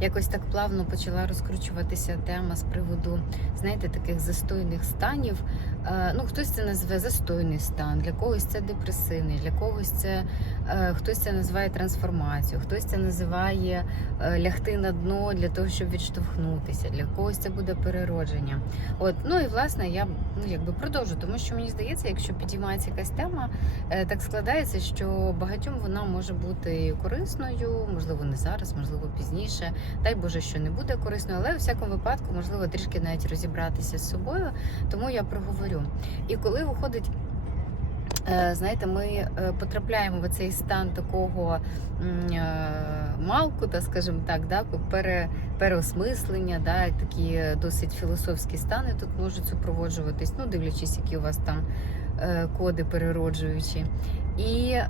якось так плавно почала розкручуватися тема з приводу, знаєте, таких застойних станів. Е, Ну, хтось це назве застойний стан, для когось це депресивний, для когось це е, хтось це називає трансформацію, хтось це називає е, лягти на дно для того, щоб відштовхнутися. Для когось це буде переродження. От, ну і власне я ну якби продовжу, тому що мені здається, якщо підіймається якась тема, так складається, що багатьом вона може бути корисною, можливо, не зараз, можливо, пізніше. Дай Боже, що не буде корисною, але у всякому випадку можливо трішки навіть розібратися з собою. Тому я проговорю. І коли виходить. е, Знаєте, ми е, потрапляємо в цей стан такого малку, е, малкута, скажімо так, да, пере, переосмислення, да, такі досить філософські стани тут можуть супроводжуватись, ну, дивлячись, які у вас там коди перероджуючі. І е,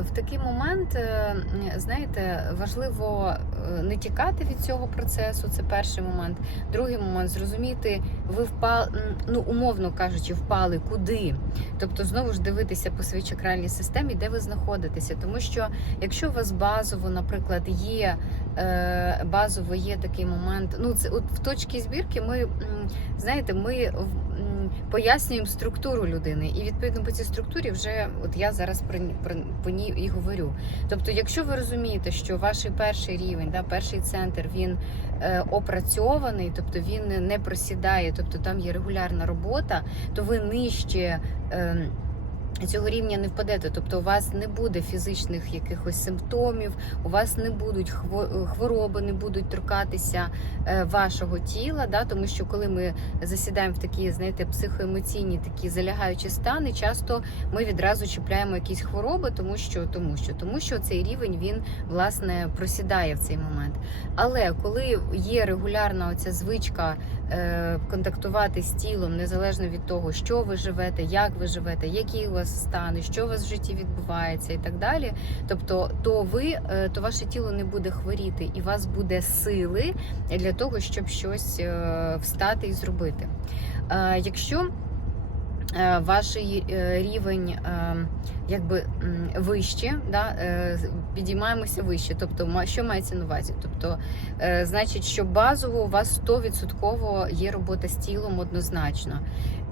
в такий момент, е, знаєте, важливо е, не тікати від цього процесу. Це перший момент. Другий момент зрозуміти, ви впали, ну умовно кажучи, впали куди. Тобто, знову ж дивитися по своїй чакральній системі, де ви знаходитеся. Тому що якщо у вас базово, наприклад, є е, базово є такий момент, ну це от в точці збірки ми знаєте, ми пояснюємо структуру людини, і відповідно по цій структурі вже от я зараз про, про по ній і говорю. Тобто, якщо ви розумієте, що ваш перший рівень, да, перший центр він е, опрацьований, тобто він не просідає, тобто там є регулярна робота, то ви нижче. Е, Цього рівня не впадете, тобто у вас не буде фізичних якихось симптомів, у вас не будуть хво- хвороби, не будуть торкатися е, вашого тіла, да, тому що коли ми засідаємо в такі, знаєте, психоемоційні такі залягаючі стани, часто ми відразу чіпляємо якісь хвороби, тому що тому що тому що цей рівень він власне просідає в цей момент. Але коли є регулярна оця звичка контактувати з тілом, незалежно від того, що ви живете, як ви живете, які у вас стани, що у вас в житті відбувається і так далі. Тобто, то ви, е, то ваше тіло не буде хворіти, і у вас буде сили для того, щоб щось е, встати і зробити. Е, Якщо е, ваш е, рівень е, якби вище, да, е, підіймаємося вище. Тобто, що мається на увазі? Тобто, е, значить, що базово у вас 100% є робота з тілом однозначно.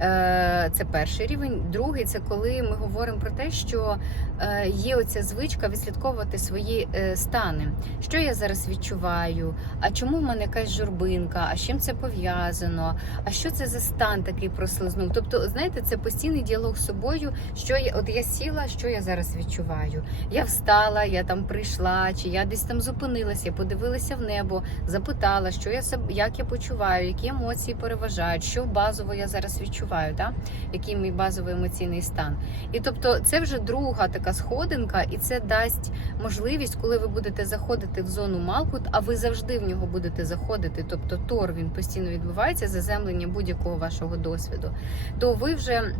Е, Це перший рівень. Другий це коли ми говоримо про те, що е, є оця звичка відслідковувати свої е, стани. Що я зараз відчуваю? А чому в мене якась журбинка? А з чим це пов'язано? А що це за стан такий прослизнув? Тобто, знаєте, це постійний діалог з собою. Що я от я сіла, що я зараз відчуваю? Я встала, я там прийшла, чи я десь там зупинилася, подивилася в небо, запитала, що я як я почуваю, які емоції переважають, що базово я зараз відчуваю, да? який мій базовий емоційний стан. І тобто, це вже друга така сходинка, і це дасть можливість, коли ви будете заходити в зону Малкут, а ви завжди в нього будете заходити. Тобто тор він постійно відбувається, заземлення будь-якого вашого досвіду, то ви вже. e,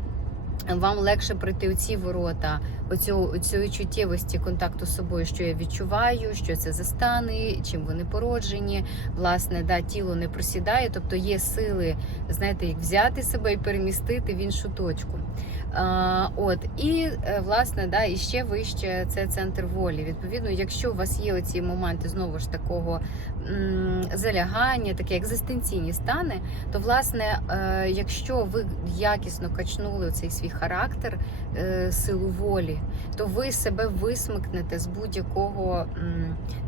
Вам легше пройти у ці ворота, оцю, оцієї чуттєвості контакту з собою, що я відчуваю, що це за стани, чим вони породжені. Власне, да, тіло не просідає, тобто є сили, знаєте, як взяти себе і перемістити в іншу точку. А, от і е, власне, да, і ще вище це центр волі. Відповідно, якщо у вас є оці моменти знову ж такого м, залягання, такі екзистенційні стани, то власне, е, якщо ви якісно качнули цей свій характер, е, силу волі, то ви себе висмикнете з будь-якого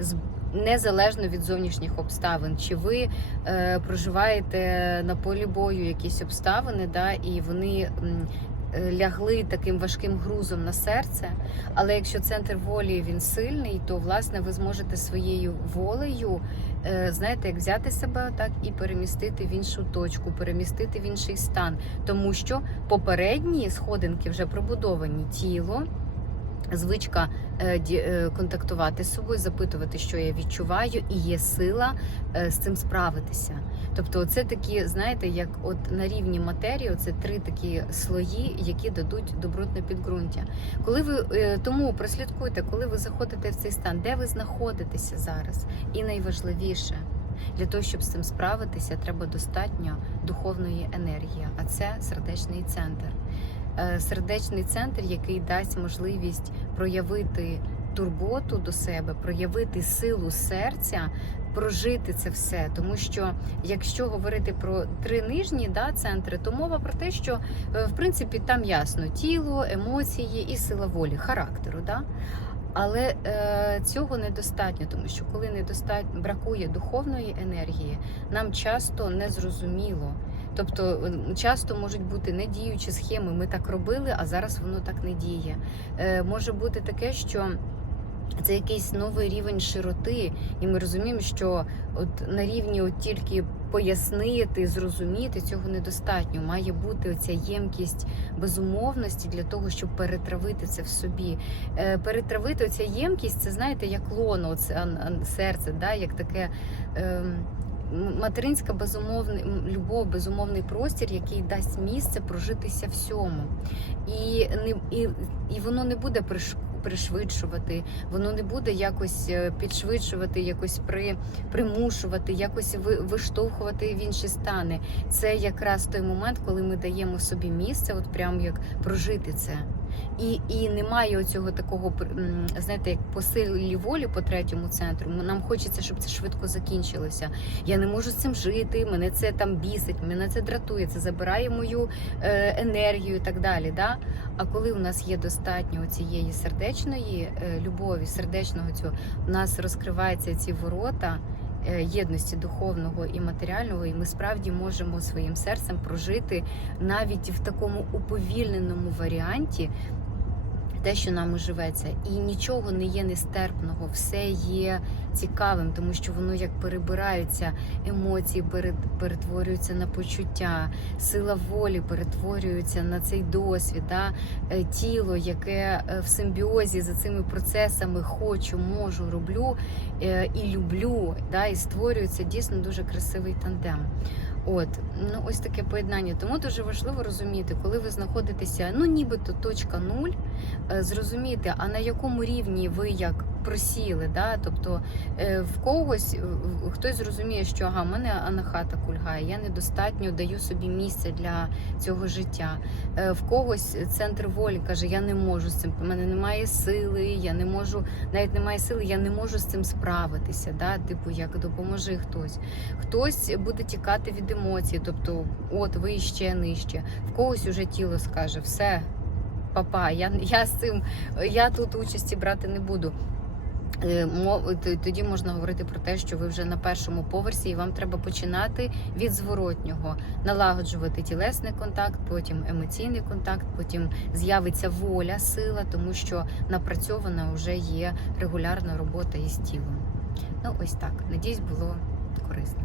з незалежно від зовнішніх обставин, чи ви е, проживаєте на полі бою якісь обставини, да, і вони. е, Лягли таким важким грузом на серце, але якщо центр волі він сильний, то власне ви зможете своєю волею, знаєте, як взяти себе так і перемістити в іншу точку, перемістити в інший стан, тому що попередні сходинки вже пробудовані тіло. Звичка е, е, контактувати з собою, запитувати, що я відчуваю, і є сила е, з цим справитися. Тобто, це такі, знаєте, як от на рівні матерії, це три такі слої, які дадуть добротне підґрунтя. Коли ви е, тому прослідкуйте, коли ви заходите в цей стан, де ви знаходитеся зараз, і найважливіше. Для того, щоб з цим справитися, треба достатньо духовної енергії, а це сердечний центр. Е, Сердечний центр, який дасть можливість проявити турботу до себе, проявити силу серця, прожити це все. Тому що якщо говорити про три нижні да, центри, то мова про те, що е, в принципі там ясно тіло, емоції і сила волі, характеру. Да? Але е, цього недостатньо, тому що коли недостатньо бракує духовної енергії, нам часто незрозуміло. Тобто е, часто можуть бути недіючі схеми. Ми так робили, а зараз воно так не діє. Е, може бути таке, що це якийсь новий рівень широти, і ми розуміємо, що от на рівні от тільки пояснити, зрозуміти цього недостатньо. Має бути оця ємкість безумовності для того, щоб перетравити це в собі. Е, перетравити оця ємкість, це знаєте, як лоно, а, серце, да, як таке. ем, Материнська безумовна любов, безумовний простір, який дасть місце прожитися всьому, і не і, і воно не буде пришвидшувати, воно не буде якось е, підшвидшувати, якось при, примушувати, якось ви, виштовхувати в інші стани. Це якраз той момент, коли ми даємо собі місце, от прям як прожити це. І, і немає оцього такого знаєте, як по силі волі по третьому центру. Нам хочеться, щоб це швидко закінчилося. Я не можу з цим жити. Мене це там бісить, мене це дратує, це забирає мою е, енергію і так далі. Да? А коли у нас є достатньо цієї сердечної е, любові, сердечного цього, у нас розкриваються ці ворота. Е, Єдності духовного і матеріального, і ми справді можемо своїм серцем прожити навіть в такому уповільненому варіанті те, що нам живеться, і нічого не є нестерпного, все є цікавим, тому що воно як перебираються емоції, перетворюються на почуття, сила волі перетворюється на цей досвід, да? Е, тіло, яке е, в симбіозі за цими процесами хочу, можу, роблю е, і люблю, да? і створюється дійсно дуже красивий тандем. От, ну ось таке поєднання. Тому дуже важливо розуміти, коли ви знаходитеся, ну нібито точка нуль, зрозуміти, а на якому рівні ви як просіли, да? тобто е, в когось е, хтось зрозуміє, що ага, в мене анахата кульгає, я недостатньо даю собі місце для цього життя. Е, В когось центр волі каже, я не можу з цим, в мене немає сили, я не можу, навіть немає сили, я не можу з цим справитися. Да? Типу, як допоможи хтось. Хтось буде тікати від емоцій, тобто, от ви ще нижче. В когось уже тіло скаже, все, папа, я, я з цим, я тут участі брати не буду. Е, Тоді можна говорити про те, що ви вже на першому поверсі, і вам треба починати від зворотнього, налагоджувати тілесний контакт, потім емоційний контакт, потім з'явиться воля, сила, тому що напрацьована вже є регулярна робота із тілом. Ну, ось так. Надіюсь, було корисно.